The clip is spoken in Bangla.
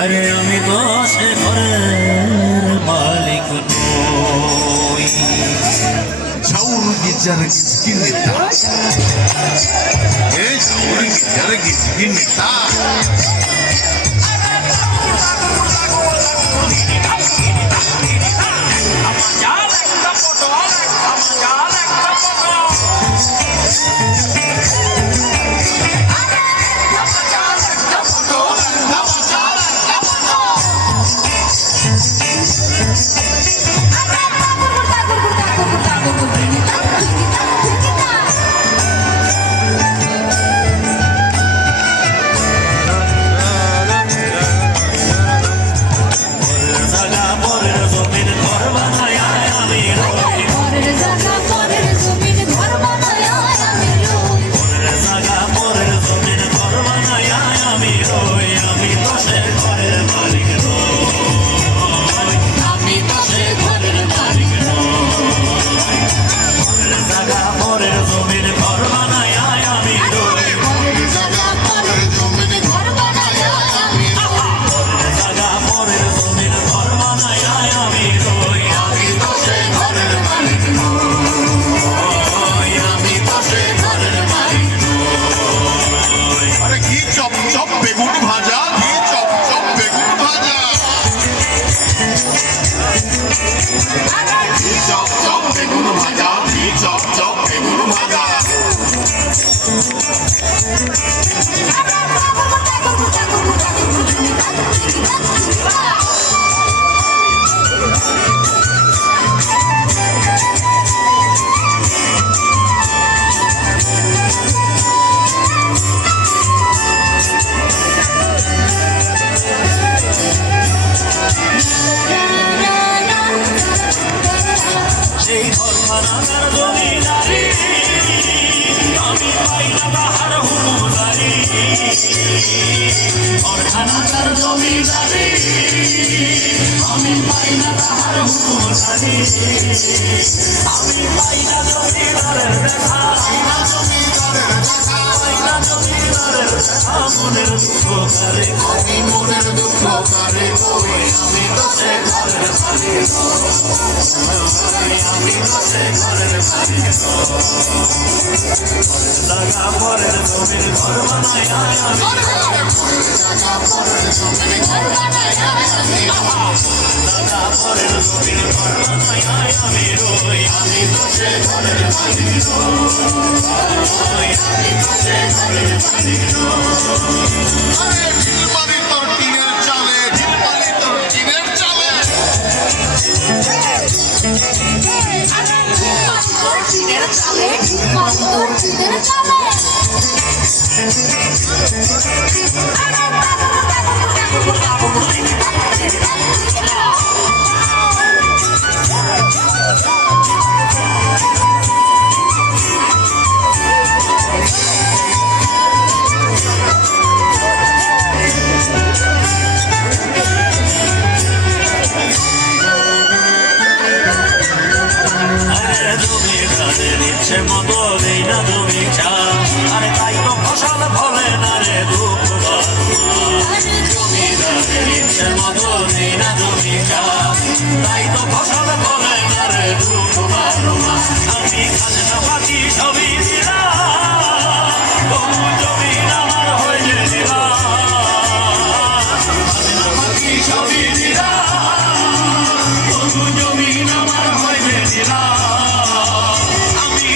আরে আমি তো সে ঘরের মালিক নই। Jauh gijar gizgin neta, jauh gijar gizgin neta. অর্থানার জমিদারি আমি পাই না তাহার হুকুমদারি, আমি পাই না জমিদারের দেখা, মনের দুঃখ কারে কবি, মনের দুঃখ কারে কই, আমি তো সে ঘরের মালিক, আমি তো সে ঘরের মালিক। জাগা পরের জমির ঘর বানাই আমি, জাগা পরের জমির ঘর বানাই আমি, জাগা পরের জমির ঘর বানাই আমি রই, আমি তো সে ঘরের মালিক, আমি তো সে ঘরের মালিক। ঝিলবাড়ি তোর টিনের চালে, ঝিলবাড়ি তোর টিনের চালে, টিনের চালে, টিনের চালে। ইচ্ছে মতো দেই না জমি চা, আরে তাই তো ফসল ফলে না রে দুঃখ, জমিদারের ইচ্ছে মতো দেই না জমি চা, তাই তো ফসল ফলে না রে দুঃখ। আমি খাজনা বাকি সবই দিলাম, তবু জমিন আমার হয়ে দিলাম, খাজনা বাকি সবই দিলাম, তবু জমিন আমার হয়ে দিলাম। আমি